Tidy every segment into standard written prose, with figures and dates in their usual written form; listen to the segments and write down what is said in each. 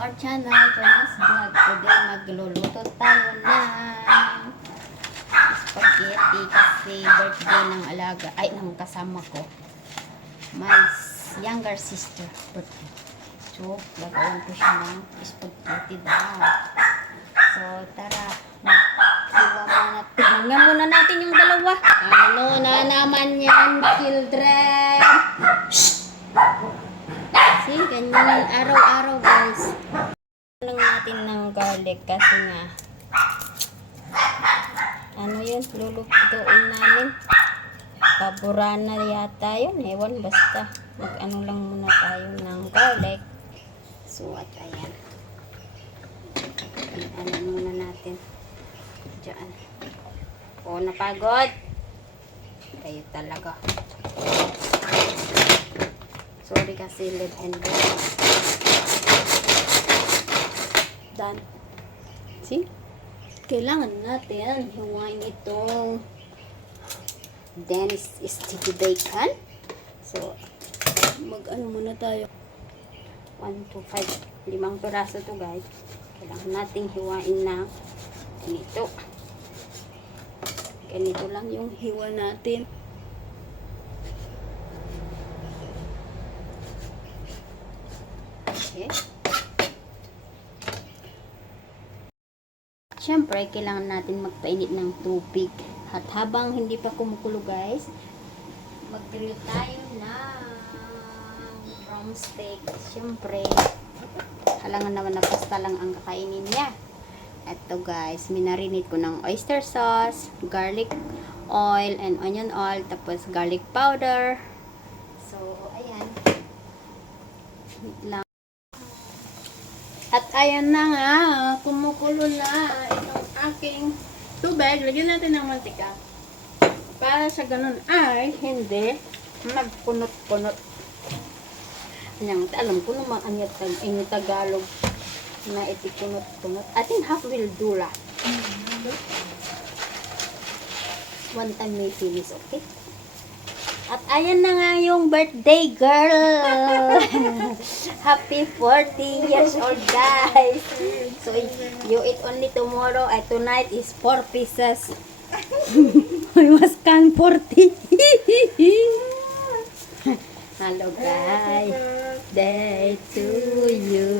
our channel, Tonas Vlog. Today magluluto tayo ng spaghetti kasi birthday ng alaga, ay ng kasama ko. My younger sister birthday. So, gagawin ko siya ng spaghetti daw. So, tara, magsiwa muna. Tignan muna natin yung dalawa. Ano na naman yan, children? Shh! See, ganyan araw-araw, guys. Lang natin ng garlic kasi nga ano yun, lulutuin namin. Paborana na yata yun, ewan, basta mag-ano lang muna tayo ng garlic. So, at ayan. Ano muna natin diyan. O, napagod. Kayo talaga. Sorry kasi live and live. Done. See? Kailangan natin hiwain itong Dennis sticky bacon. So, mag-ano muna tayo. 1 to 5. 5 piraso to, guys. Kailangan nating hiwain na ganito. Ganito lang yung hiwa natin. Okay. Siyempre, kailangan natin magpainit ng tubig. At habang hindi pa kumukulo, guys, mag-grill tayo ng drumstick. Siyempre, halangan naman na pasta lang ang kakainin niya. Ito, guys, minarinate ko ng oyster sauce, garlic oil, and onion oil, tapos garlic powder. So, ayan. Wait lang. At ayan na nga, kumukulo na itong aking tubig. Lagyan natin ng mantika. Para sa ganun ay hindi magpunot-punot. Alam ko naman ang yung Tagalog na itipunot-punot. I think half will do lah. One time may finish, okay? At ayan na nga yung birthday girl. Happy 40 years old, guys. So, you eat only tomorrow. Tonight is 4 pieces. I was can 40. Hello, guys. Day to you.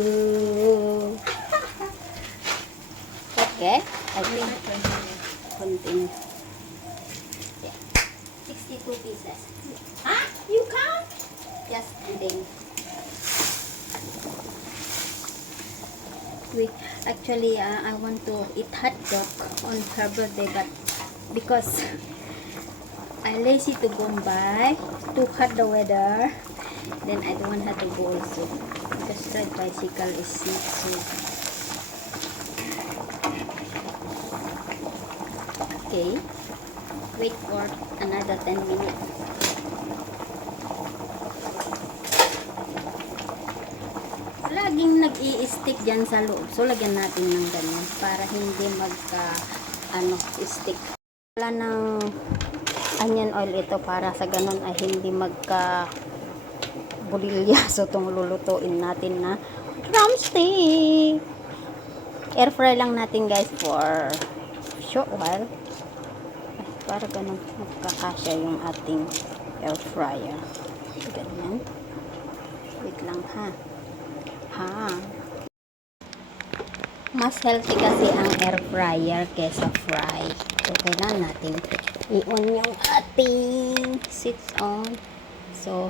Okay. I think continue. Yeah. 62 pieces. Huh? You count? Just kidding. Wait, actually, I want to eat hot dog on her birthday, but because I'm lazy to go by, too hot the weather, then I don't want her to go also. Because the bicycle is sick, so. Okay. Wait for another 10 minutes. Laging nag-i-stick dyan sa loob. So, lagyan natin ng ganyan para hindi magka-stick. Wala ng onion oil ito para sa ganun ay hindi magka-bulilya. So, itong lulutuin natin na drumstick. Air fry lang natin, guys, for short while. Para ganun magkakasya yung ating air fryer. Ganyan. Wait lang, ha. Mas healthy kasi ang air fryer kesa fry. So, kailangan natin i-on yung ating switch on. So,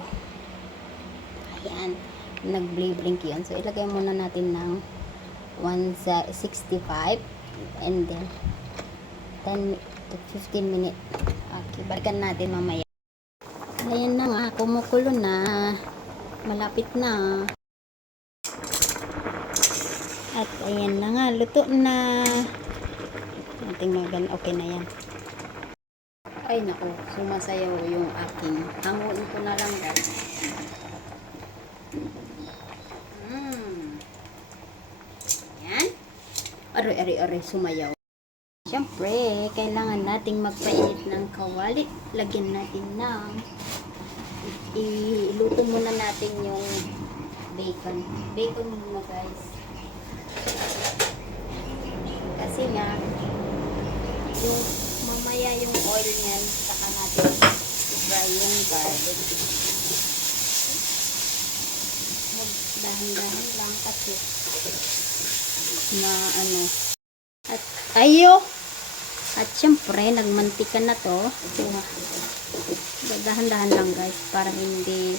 ayan. Nag-blink yun. So, ilagay muna natin ng 165 and then 10 to 15 minutes. Okay, balikan natin mamaya. Ayan na nga, kumukulo na. Malapit na. At ayan na nga, luto na. Ating okay na yan. Ay naku, sumasayaw yung aking. Hanguin ko na lang, guys. Ayan. Aray, sumayaw. Siyempre, kailangan nating magpainit ng kawali. Lagyan natin ng iluto muna natin yung bacon. Bacon muna, guys. Kasi nga, yung mamaya yung oil niyan, saka natin i-fry yung garlic. Dahan-dahan lang kasi na ano. At ayo! At syempre, nagmantika na to. So, dahan-dahan lang guys para hindi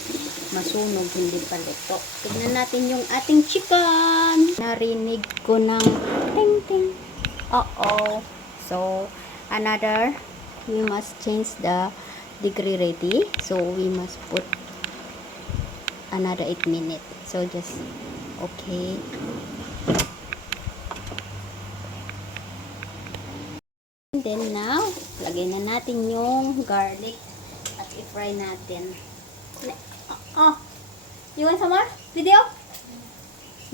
masunog, hindi paluto. Tignan natin yung ating chicken. Narinig ko ng ting ting. Uh-oh. So, another, we must change the degree ready. So, we must put another 8 minutes. So, just, okay. And then now, lagay na natin yung garlic at i-fry natin. Oh, you want some more video?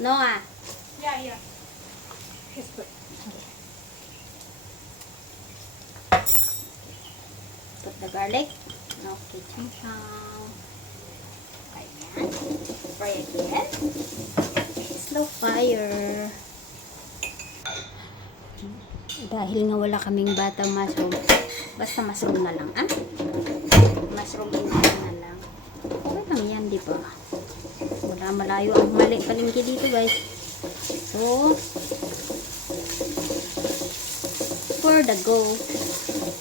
No ah. Yeah. Yes, but Put the garlic. Okay, chang chang. Ayan. Fry again. Slow fire. Dahil nga wala kaming batang mushroom, basta mushroom na lang, ah? Mushroom na lang. Okay lang yan, di ba? Wala malayo ang mali palengke dito, guys. So, for the go,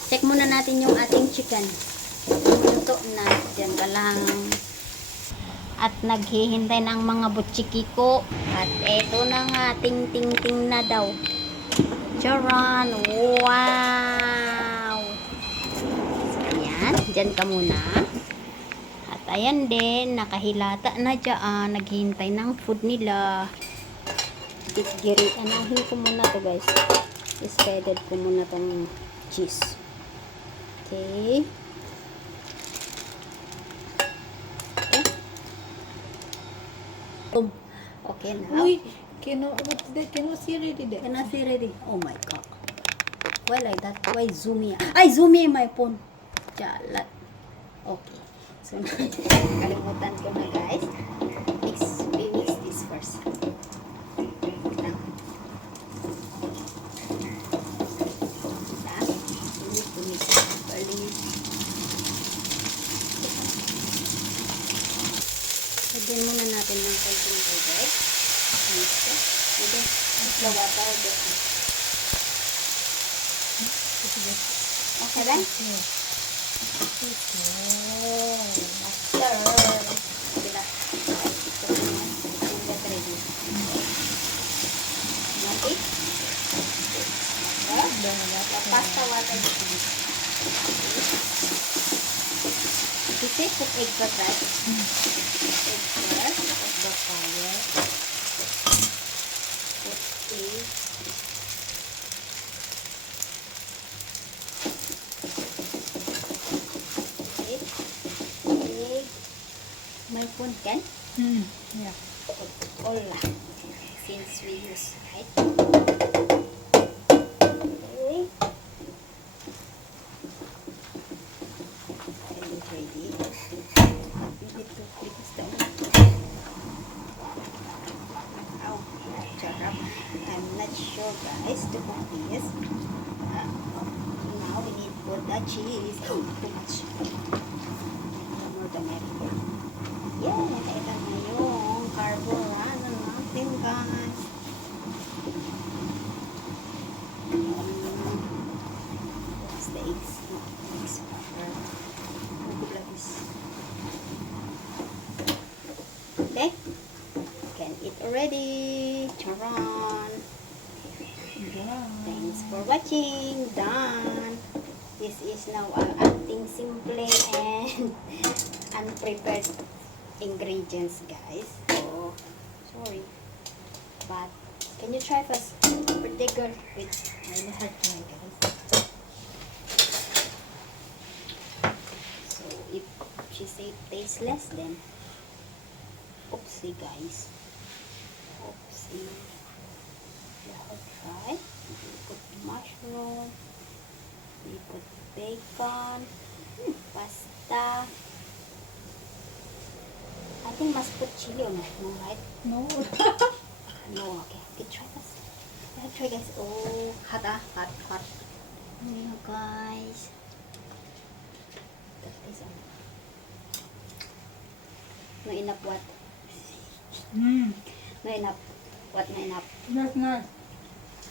check muna natin yung ating chicken. Luto na, dyan ka lang. At naghihintay ng mga butchiki ko. At eto na nga, ting-ting-ting na daw. Charan! Wow! So, ayan. Dyan ka muna. At ayan din, nakahilata na dyan. Naghihintay ng food nila. Giri. Anahin ko muna to guys. Shredded ko muna tong cheese. Okay. Okay now. uy, cannot see ready there. Can I see ready? Oh my god. Why like that? Why zoom in? Ay, zoom in my phone. Jalat. Okay. So, kalimutan ko na guys. We mix this first. Lang. We need to mix properly. Lagyan muna natin ng konting tubig. Pwede. Slow water. Okay ba? Yeah. Master. Sila. Ito na. Get ready. Mati. Pasta water. Kasi put egg first, right? Egg first. Put the fire. Put egg. My phone can Yeah. all since we use right. Okay. And it's ready. We need to fix them. Oh, charap. I'm not sure guys to cook this. Now we need to put the cheese. Oh, too much. More than everything. Yeah, ito na yung carbonara natin, guys. That's the eggs. Eggs butter. Okay? Can eat already. Charan. Thanks for watching. Done. This is now acting simple and unprepared ingredients, guys. So, sorry. But, can you try first? Pretty girl. Wait, I will help you, guys. So, if she say tasteless, then, oopsie, guys. Oopsie. I'll try. We put mushroom. We put bacon. Pasta. I think must put chili on it, no, right? No. No, okay. Okay, try this. Try guys. Oh, hot ah. Hot, hot. Ayan guys. That is no enough what? No enough. What no enough? That's nice.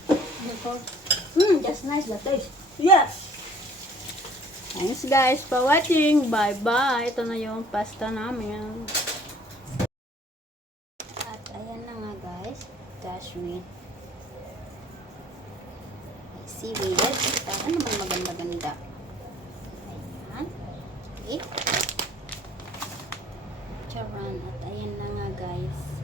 Because Just nice the taste. Yes! Thanks guys for watching. Bye-bye. Ito na yung pasta namin. At ayan na nga guys. Dash with seaweed. Sana naman maganda-ganda. Ayan. Okay. Charan. At ayan na nga guys.